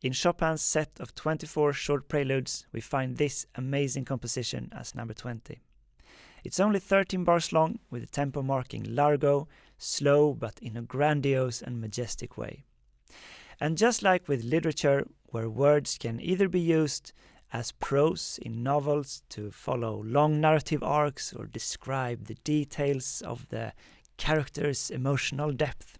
In Chopin's set of 24 short preludes, we find this amazing composition as number 20. It's only 13 bars long, with the tempo marking largo, slow but in a grandiose and majestic way. And just like with literature, where words can either be used as prose in novels to follow long narrative arcs or describe the details of the character's emotional depth,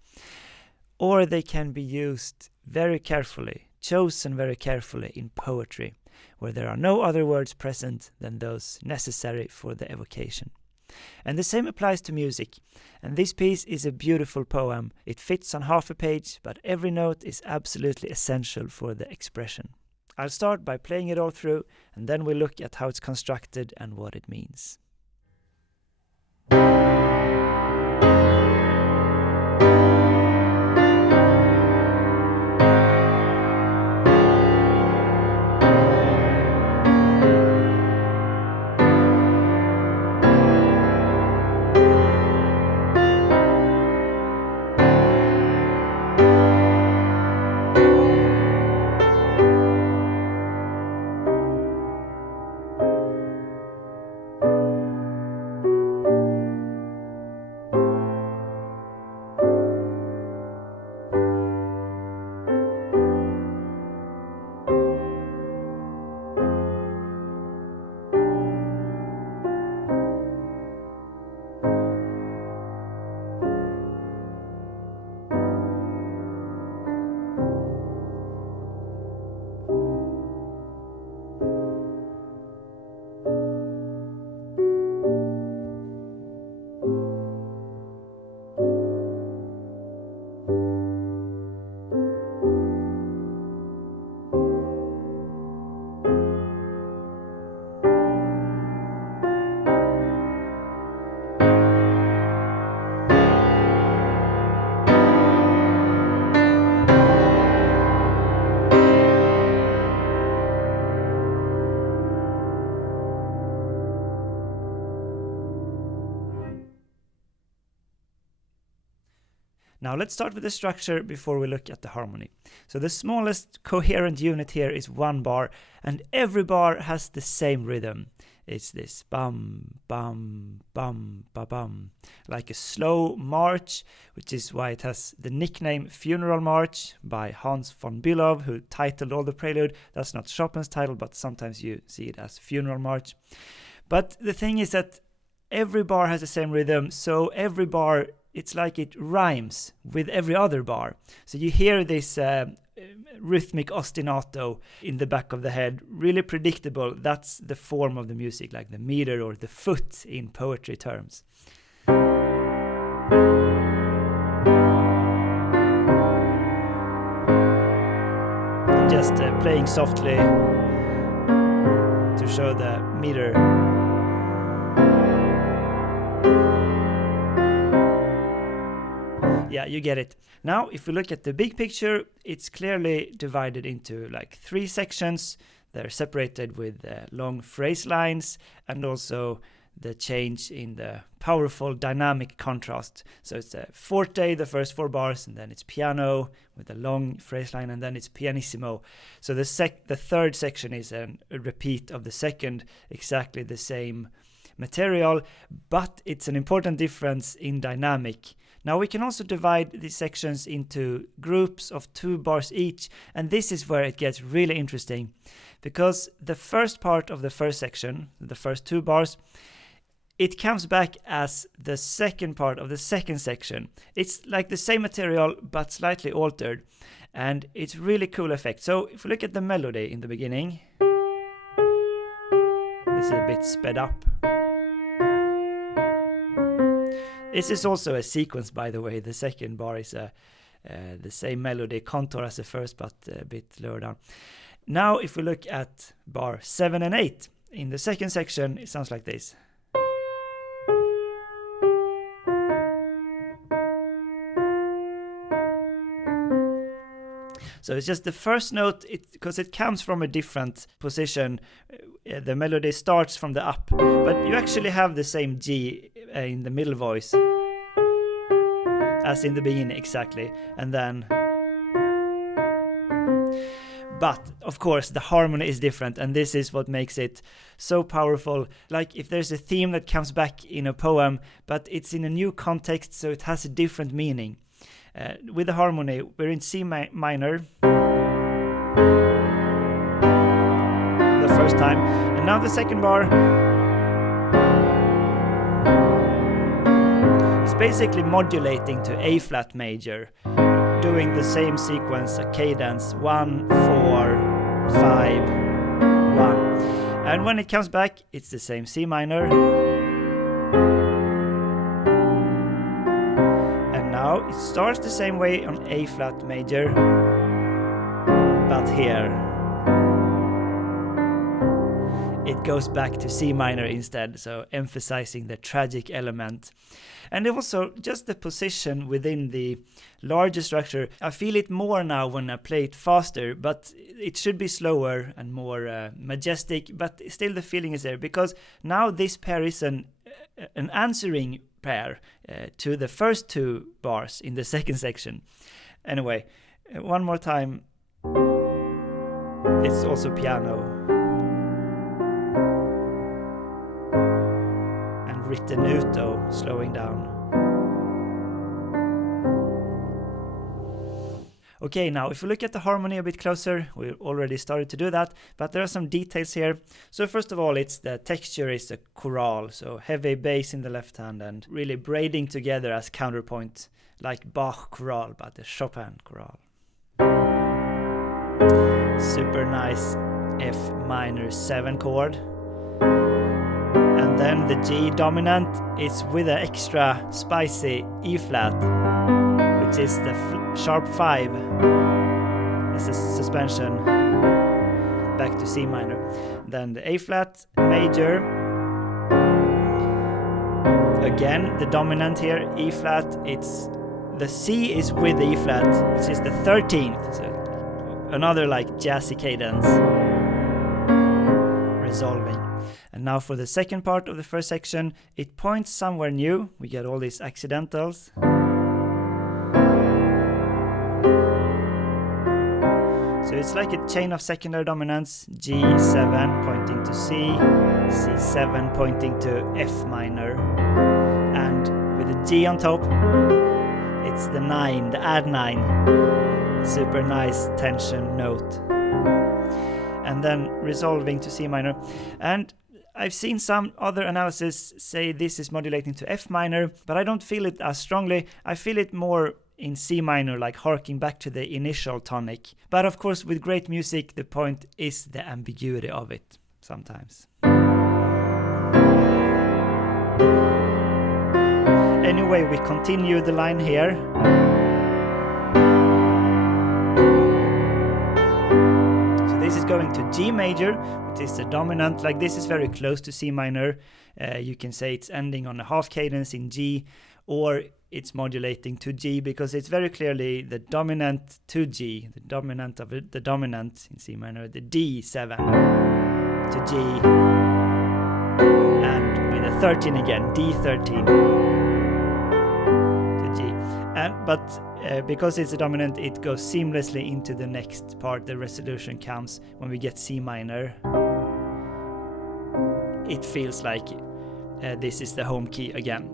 or they can be used very carefully, chosen very carefully in poetry, where there are no other words present than those necessary for the evocation. And the same applies to music, and this piece is a beautiful poem. It fits on half a page, but every note is absolutely essential for the expression. I'll start by playing it all through, and then we'll look at how it's constructed and what it means. Now let's start with the structure before we look at the harmony. So the smallest coherent unit here is 1 bar, and every bar has the same rhythm. It's this bum, bum, bum, ba bum, like a slow march, which is why it has the nickname Funeral March by Hans von Bülow, who titled all the prelude. That's not Chopin's title, but sometimes you see it as Funeral March. But the thing is that every bar has the same rhythm, so every bar, it's like it rhymes with every other bar. So you hear this rhythmic ostinato in the back of the head, really predictable. That's the form of the music, like the meter or the foot in poetry terms. Just playing softly to show the meter. Yeah, you get it. Now, if we look at the big picture, it's clearly divided into like 3 sections. They're separated with long phrase lines and also the change in the powerful dynamic contrast. So it's a forte, the first 4 bars, and then it's piano with a long phrase line, and then it's pianissimo. So the third section is a repeat of the second, exactly the same material, but it's an important difference in dynamic. Now we can also divide these sections into groups of 2 bars each, and this is where it gets really interesting, because the first part of the first section, the first 2 bars, it comes back as the second part of the second section. It's like the same material but slightly altered, and it's really cool effect. So if we look at the melody in the beginning, this is a bit sped up. This is also a sequence, by the way. The second bar is the same melody contour as the first, but a bit lower down. Now, if we look at bar 7 and 8, in the second section, it sounds like this. So it's just the first note, because it comes from a different position. The melody starts from the up, but you actually have the same G in the middle voice as in the beginning, exactly. And then, But of course the harmony is different, and this is what makes it so powerful. Like if there's a theme that comes back in a poem, but it's in a new context, so it has a different meaning. With the harmony, we're in C minor the first time, and now the second bar is basically modulating to A flat major, doing the same sequence, a cadence 1 4 5 1, and when it comes back it's the same C minor, and now it starts the same way on A flat major, but here it goes back to C minor instead, so emphasizing the tragic element. And also just the position within the larger structure. I feel it more now when I play it faster, but it should be slower and more majestic, but still the feeling is there, because now this pair is an answering pair to the first two bars in the second section. Anyway, one more time. It's also piano. Ritenuto, slowing down. Okay, now if we look at the harmony a bit closer, we already started to do that, but there are some details here. So first of all, it's the texture is a chorale, so heavy bass in the left hand and really braiding together as counterpoint, like Bach chorale, but the Chopin chorale. Super nice F minor 7 chord. And then the G dominant is with an extra spicy E flat, which is the sharp 5. It's a suspension back to C minor. Then the A flat major. Again, the dominant here, E flat. It's the C is with the E flat, which is the 13th. So another like jazzy cadence, resolving. And now for the second part of the first section, it points somewhere new. We get all these accidentals. So it's like a chain of secondary dominants, G7 pointing to C, C7 pointing to F minor, and with a G on top, it's the 9, the add 9, super nice tension note. And then resolving to C minor. And I've seen some other analysis say this is modulating to F minor, but I don't feel it as strongly. I feel it more in C minor, like harking back to the initial tonic. But of course, with great music, the point is the ambiguity of it sometimes. Anyway, we continue the line here. This is going to G major, which is the dominant. Like this is very close to C minor. You can say it's ending on a half cadence in G, or it's modulating to G, because it's very clearly the dominant to G, the dominant of it, the dominant in C minor, the D7 to G, and with a 13 again, D13 to G. But because it's a dominant, it goes seamlessly into the next part. The resolution comes when we get C minor. It feels like this is the home key again.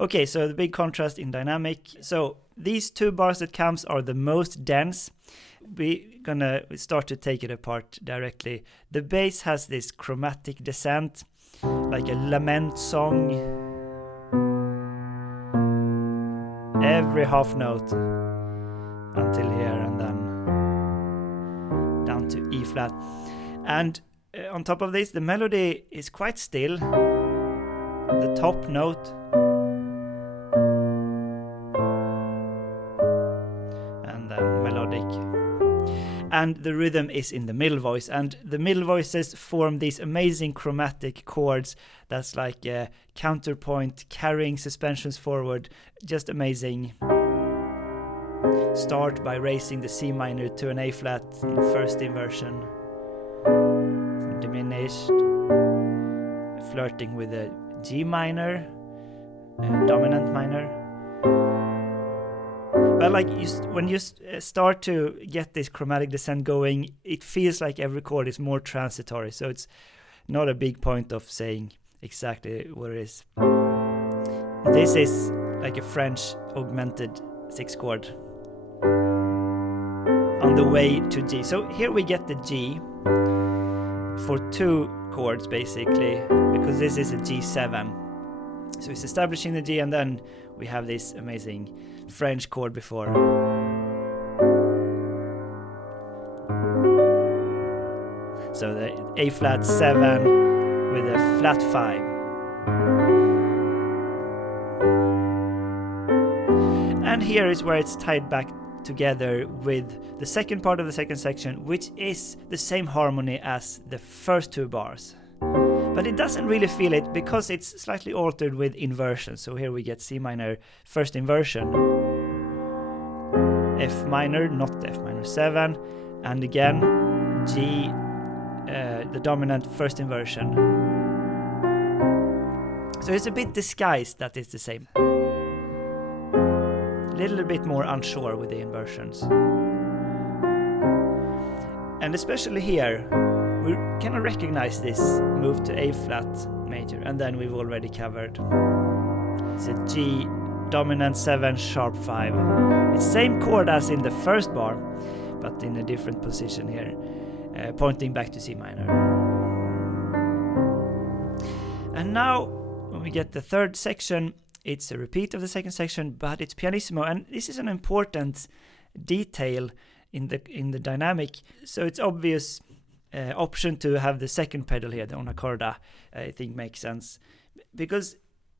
Okay, so the big contrast in dynamic. So these two bars that comes are the most dense. We're gonna start to take it apart directly. The bass has this chromatic descent, like a lament song. Every half note until here, and then down to E flat. And on top of this, the melody is quite still. The top note, and then melodic. And the rhythm is in the middle voice, and the middle voices form these amazing chromatic chords that's like a counterpoint, carrying suspensions forward, just amazing. Start by raising the C minor to an A flat in first inversion, diminished, flirting with a G minor, dominant minor. But like when you start to get this chromatic descent going, it feels like every chord is more transitory. So it's not a big point of saying exactly what it is. This is like a French augmented 6 chord on the way to G. So here we get the G for 2 chords basically, because this is a G7. So it's establishing the G, and then we have this amazing French chord before. So the A flat 7 with a flat 5. And here is where it's tied back together with the second part of the second section, which is the same harmony as the first 2 bars. But it doesn't really feel it because it's slightly altered with inversion. So here we get C minor first inversion, F minor, not F minor 7, and again G, the dominant first inversion. So it's a bit disguised that it's the same. A little bit more unsure with the inversions. And especially here, we kind of recognize this move to A flat major, and then we've already covered. It's a G dominant 7 sharp 5. It's same chord as in the first bar, but in a different position here, pointing back to C minor. And now when we get the third section, it's a repeat of the second section, but it's pianissimo, and this is an important detail in the dynamic. So it's obvious option to have the second pedal here, the una corda. I think makes sense, because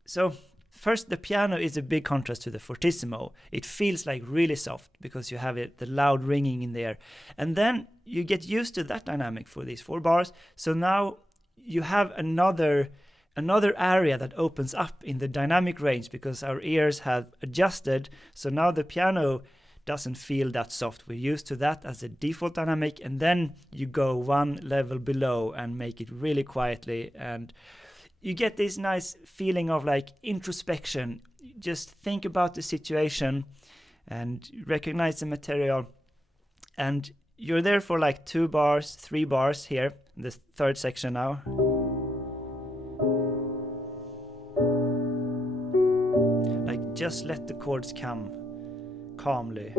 so first the piano is a big contrast to the fortissimo. It feels like really soft because you have the loud ringing in there, and then you get used to that dynamic for these 4 bars. So now you have another area that opens up in the dynamic range because our ears have adjusted. So now the piano doesn't feel that soft. We're used to that as a default dynamic, and then you go one level below and make it really quietly, and you get this nice feeling of like introspection. Just think about the situation and recognize the material, and you're there for like 2 bars, 3 bars here in the third section now. Like just let the chords come calmly.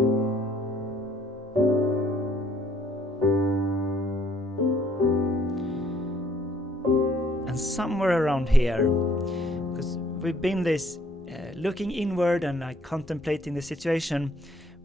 And somewhere around here, because we've been this looking inward and like contemplating the situation,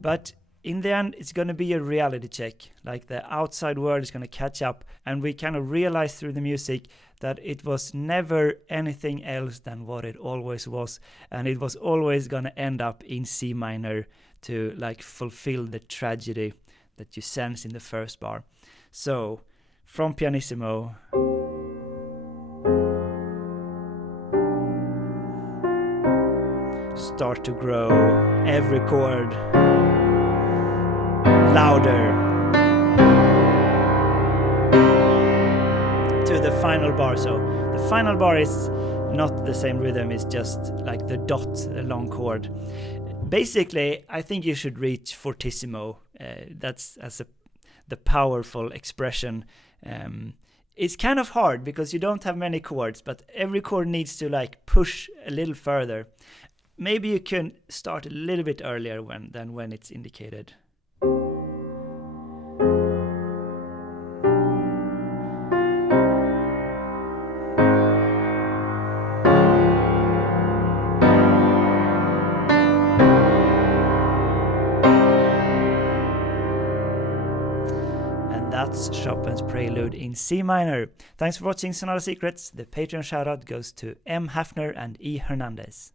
but in the end it's going to be a reality check. Like the outside world is going to catch up, and we kind of realize through the music that it was never anything else than what it always was, and it was always going to end up in C minor to like fulfill the tragedy that you sense in the first bar. So from pianissimo, start to grow every chord louder to the final bar. So the final bar is not the same rhythm, it's just like the dot, a long chord. Basically, I think you should reach fortissimo. That's the powerful expression. It's kind of hard because you don't have many chords, but every chord needs to like push a little further. Maybe you can start a little bit earlier than when it's indicated. That's Chopin's Prelude in C minor. Thanks for watching Sonata Secrets. The Patreon shoutout goes to M. Hafner and E. Hernandez.